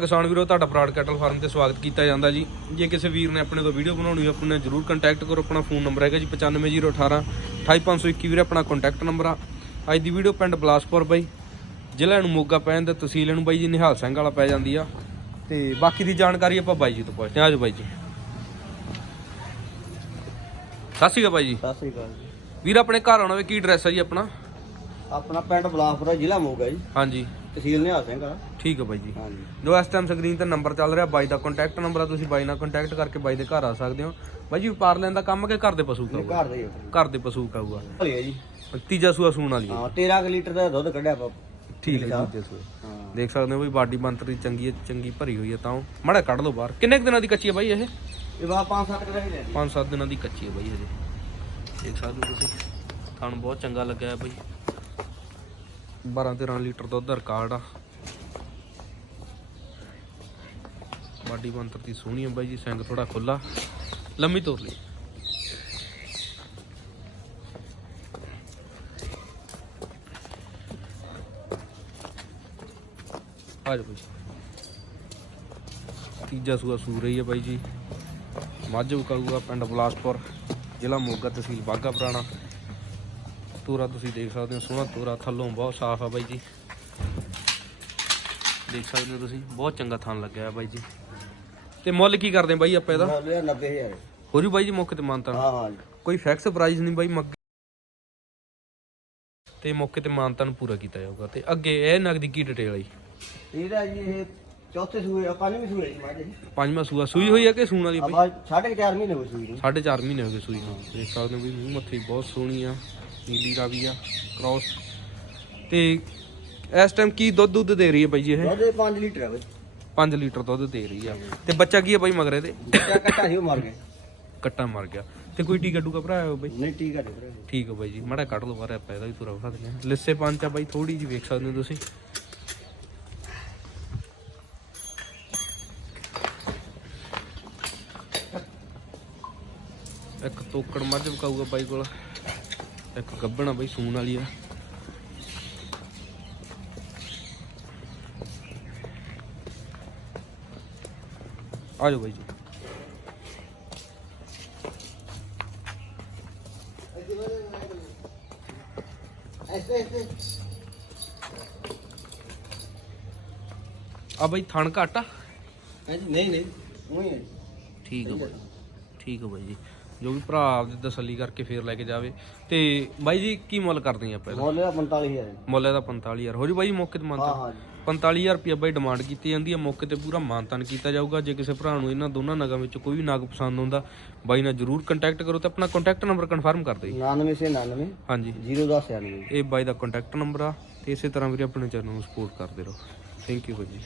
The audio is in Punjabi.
ਕਿਸਾਨ ਵੀਰੋ ਤੁਹਾਡਾ ਬਰਾਡ ਕੈਟਲ ਫਾਰਮ ਤੇ ਸਵਾਗਤ ਕੀਤਾ ਜਾਂਦਾ ਜੀ। ਜੇ ਕਿਸੇ ਵੀਰ ਨੇ ਆਪਣੇ ਤੋਂ ਵੀਡੀਓ ਬਣਾਉਣੀ ਹੋਵੇ ਆਪਣੇ ਨਾਲ ਜਰੂਰ ਕੰਟੈਕਟ ਕਰੋ। ਆਪਣਾ ਫੋਨ ਨੰਬਰ ਹੈਗਾ ਜੀ 95018 28521 ਵੀਰੇ ਆਪਣਾ ਕੰਟੈਕਟ ਨੰਬਰ ਆ। ਅੱਜ ਦੀ ਵੀਡੀਓ ਪਿੰਡ ਬਲਾਸਪੁਰ ਬਾਈ। ਜ਼ਿਲ੍ਹਾ ਨੂੰ ਮੋਗਾ ਪੈ ਜਾਂਦਾ ਤਹਿਸੀਲ ਨੂੰ ਬਾਈ ਜੀ ਨਿਹਾਲ ਸਿੰਘ ਵਾਲਾ ਪੈ ਜਾਂਦੀ ਆ। ਤੇ ਬਾਕੀ ਦੀ ਜਾਣਕਾਰੀ ਆਪਾਂ ਬਾਈ ਜੀ ਤੋਂ ਪੁੱਛਦੇ ਆਜੋ ਬਾਈ ਜੀ। ਸਤਿ ਸ਼੍ਰੀ ਅਕਾਲ ਬਾਈ ਜੀ। ਸਤਿ ਸ੍ਰੀ ਅਕਾਲ ਵੀਰ ਆਪਣੇ ਘਰ ਆਉਣਾ ਵੇ ਕੀ ਐਡਰੈਸ ਹੈ ਜੀ ਆਪਣਾ? ਆਪਣਾ ਪਿੰਡ ਬਲਾਸਪੁਰਾ ਜ਼ਿਲ੍ਹਾ ਮੋਗਾ ਜੀ। ਹਾਂਜੀ। ਤਹਿਸੀਲ ਨਿਹਾਲ ਸਿੰਘ ਆ। ਠੀਕ ਹੈ ਬਾਈ ਜੀ। ਹਾਂਜੀ। ਜੋ ਇਸ ਟਾਈਮ ਸਕਰੀਨ ਤੇ ਨੰਬਰ ਚੱਲ ਰਿਹਾ ਬਾਈ ਦਾ ਕੰਟੈਕਟ ਨੰਬਰ ਆ ਤੁਸੀਂ ਬਾਈ ਨਾਲ ਕੰਟੈਕਟ ਕਰਕੇ ਬਾਈ ਦੇ ਘਰ ਆ ਸਕਦੇ ਹੋ। ਬਾਈ ਜੀ ਵਪਾਰ ਲੈਣ ਦਾ ਕੰਮ ਕਿ ਘਰ ਦੇ ਪਸ਼ੂ ਕਾਊਗਾ ਘਰ ਦੇ ਹੀ ਘਰ ਦੇ ਪਸ਼ੂ ਕਾਊਗਾ ਭਲਿਆ ਜੀ। ਤੀਜਾ ਸੂਆ ਸੂਣ ਵਾਲੀ ਹੈ ਹਾਂ 13 ਕੁ ਲੀਟਰ ਦਾ ਦੁੱਧ ਕੱਢਿਆ ਆਪਾਂ। ਠੀਕ ਹੈ ਤੀਜੇ ਸੂਏ ਹਾਂ। ਦੇਖ ਸਕਦੇ ਹੋ ਵੀ ਬਾਡੀ ਬੰਤਰ ਦੀ ਚੰਗੀ ਹੈ ਚੰਗੀ ਭਰੀ ਹੋਈ ਹੈ ਤਾਂ ਮੜਾ ਕੱਢ ਲਓ ਬਾਹਰ। ਕਿੰਨੇ ਕੁ ਦਿਨਾਂ ਦੀ ਕੱਚੀ ਹੈ ਬਾਈ ਇਹ? ਇਹ ਬਾ 5-7 ਕਿਲੋ ਹੀ ਲੈਂਦੀ 5-7 ਦਿਨਾਂ ਦੀ ਕੱਚੀ ਹੈ ਬਾਈ ਹਜੇ ਦੇਖ ਸਕਦੇ ਹੋ ਤੁਸੀਂ। ਤੁਹਾਨੂੰ ਬਹੁਤ ਚੰਗਾ ਲੱਗਿਆ ਹੈ ਬਾਈ। 12-13 ਲੀਟਰ ਦੁੱਧ ਦਾ ਰਿਕਾਰਡ ਆ। ਬਾਡੀ ਬੰਤਰ ਦੀ ਸੋਹਣੀ ਹੈ ਬਾਈ ਜੀ, ਸਿੰਘ ਥੋੜਾ ਖੁੱਲਾ ਲੰਮੀ ਤੋਰ ਲਈ। ਆ ਜਾ ਬਾਈ ਤੀਜਾ ਸੂਆ ਸੂ ਰਹੀ ਹੈ ਬਾਈ ਜੀ। ਮੱਝ ਵਿਕਾਊਗਾ ਪਿੰਡ ਬਲਾਸਪੁਰ, ਜ਼ਿਲ੍ਹਾ ਮੋਗਾ ਤਹਿਸੀਲ ਬਾਗਾ ਪੁਰਾਣਾ। ਤੋਰਾ ਤੁਸੀਂ ਦੇਖ ਸਕਦੇ ਹੋ ਸੋਹਣਾ ਤੋਰਾ ਥੱਲੋਂ ਬਹੁਤ ਸਾਫ਼ ਆ ਬਾਈ ਜੀ। ਦੇਖ ਸਕਦੇ ਹੋ ਤੁਸੀਂ ਬਹੁਤ ਚੰਗਾ ਥਣ ਲੱਗਿਆ ਹੈ ਬਾਈ ਜੀ। ਤੇ ਮੁੱਲ ਕੀ ਕਰਦੇ ਆ ਬਾਈ ਆਪਾਂ ਇਹਦਾ? ਮੁੱਲ ਇਹ 90000 ਹੋ ਜੂ ਬਾਈ ਜੀ ਮੌਕੇ ਤੇ ਮਾਨਤਾ ਹਾਂ ਹਾਂ ਕੋਈ ਫਿਕਸ ਪ੍ਰਾਈਸ ਨਹੀਂ ਬਾਈ ਮੱਗੇ ਤੇ ਮੌਕੇ ਤੇ ਮਾਨਤਾ ਨੂੰ ਪੂਰਾ ਕੀਤਾ ਜਾਊਗਾ। ਤੇ ਅੱਗੇ ਇਹ ਨਗਦੀ ਕੀ ਡਿਟੇਲ ਆਈ ਇਹਦਾ ਜੀ ਇਹ ਚੌਥੇ ਸੂਏ ਆ ਪੰਜਵੇਂ ਸੂਏ ਜੀ ਪੰਜਵਾਂ ਸੂਆ ਸੂਈ ਹੋਈ ਆ ਕਿ ਸੂਣ ਵਾਲੀ ਬਾਈ? ਸਾਢੇ ਕੁ ਚਾਰ ਮਹੀਨੇ ਹੋਏ ਸੂਈ ਨੂੰ। ਸਾਢੇ ਚਾਰ ਮਹੀਨੇ ਹੋ ਗਏ ਸੂਈ ਨੂੰ। ਦੇਖ ਸਕਦੇ ਹੋ ਵੀ ਮੂੰਹ ਮੱਥੀ ਬਹੁਤ ਸੋਹਣੀ ਆ। ਨੀਲੀ ਰਾਵੀ ਆ ਕ੍ਰਾਸ ਤੇ ਇਸ ਟਾਈਮ ਕੀ ਦੁੱਧ ਦੁੱਧ ਦੇ ਰਹੀ ਹੈ ਬਾਈ ਜੀ ਇਹ? ਦੁੱਧ 5 ਲੀਟਰ ਆ ਬਈ। 5 ਲੀਟਰ ਦੁੱਧ ਦੇ ਰਹੀ ਆ। ਤੇ ਬੱਚਾ ਕੀ ਆ ਬਾਈ ਮਗਰੇ ਤੇ ਬੱਚਾ ਕੱਟਾ ਸੀ ਉਹ ਮਰ ਗਿਆ। ਕੱਟਾ ਮਰ ਗਿਆ। ਤੇ ਕੋਈ ਟੀਕਾ ਟੂਕਾ ਭਰਾਇਆ ਹੋ ਬਾਈ? ਨਹੀਂ ਠੀਕ ਆ ਜੀ ਵੀਰੇ। ਠੀਕ ਆ ਬਾਈ ਜੀ ਮੜਾ ਕੱਢ ਲਓ ਬਾਹਰ ਆਪਾਂ ਇਹਦਾ ਵੀ ਪੂਰਾ ਵਿਖਾ ਦਿੰਦੇ ਹਾਂ। ਲਿੱਸੇ ਪੰਜ ਆ ਬਾਈ ਥੋੜੀ ਜਿਹੀ ਵੇਖ ਸਕਦੇ ਹੋ ਤੁਸੀਂ। ਇੱਕ ਤੋਕੜ ਮੱਝ ਵਿਕਾਊਗਾ ਬਾਈ ਕੋਲ। ਇੱਕ ਗੱਬਣਾ ਬਾਈ ਸੂਣ ਵਾਲੀ ਆ। ਆ ਜਾਓ ਬਾਈ ਜੀ। ਆ ਬਾਈ ਥਣ ਘੱਟ ਨਹੀਂ ਨਹੀਂ ਉਹੀ ਹੈ ਠੀਕ ਆ ਬਾਈ ਠੀਕ ਆ ਬਾਈ ਜੀ। ਜੋ ਵੀ ਭਰਾ ਆਪਦੀ ਤਸੱਲੀ ਕਰਕੇ ਫੇਰ ਲੈ ਕੇ ਜਾਵੇ। ਤੇ ਬਾਈ ਜੀ ਕੀ ਮੁੱਲ ਕਰਦੇ ਆ ਪਹਿਲਾਂ ਮੁੱਲ ਇਹਦਾ 45000 ਮੁੱਲ ਇਹਦਾ 45000 ਹੋ ਜੂ ਬਾਈ ਮੌਕੇ ਤੇ ਹਾਂ ਮਾਨਤਾ? ਹਾਂ ਜੀ 45000 ਰੁਪਏ ਬਾਈ ਡਿਮਾਂਡ ਕੀਤੀ ਜਾਂਦੀ ਹੈ ਮੌਕੇ ਤੇ ਪੂਰਾ ਮਾਨਤਾਨ ਕੀਤਾ ਜਾਊਗਾ। ਜੇ ਕਿਸੇ ਭਰਾ ਨੂੰ ਇਹਨਾਂ ਦੋਨਾਂ ਨਗਾਂ ਵਿੱਚੋਂ ਕੋਈ ਵੀ ਨਗ ਪਸੰਦ ਆਉਂਦਾ ਬਾਈ ਨਾਲ ਜਰੂਰ ਕੰਟੈਕਟ ਕਰੋ ਤੇ ਆਪਣਾ ਕੰਟੈਕਟ ਨੰਬਰ ਕਨਫਰਮ ਕਰ ਦਿਓ ਜੀ। 99 ਸੇ 99 ਹਾਂਜੀ 010 ਇਹ ਬਾਈ ਦਾ ਕੰਟੈਕਟ ਨੰਬਰ ਆ ਤੇ ਇਸੇ ਤਰ੍ਹਾਂ ਵੀਰੇ ਆਪਣੇ ਚੈਨਲ ਨੂੰ ਸਪੋਰਟ ਕਰਦੇ ਰਹੋ। ਥੈਂਕ ਯੂ ਬਾਈ ਜੀ।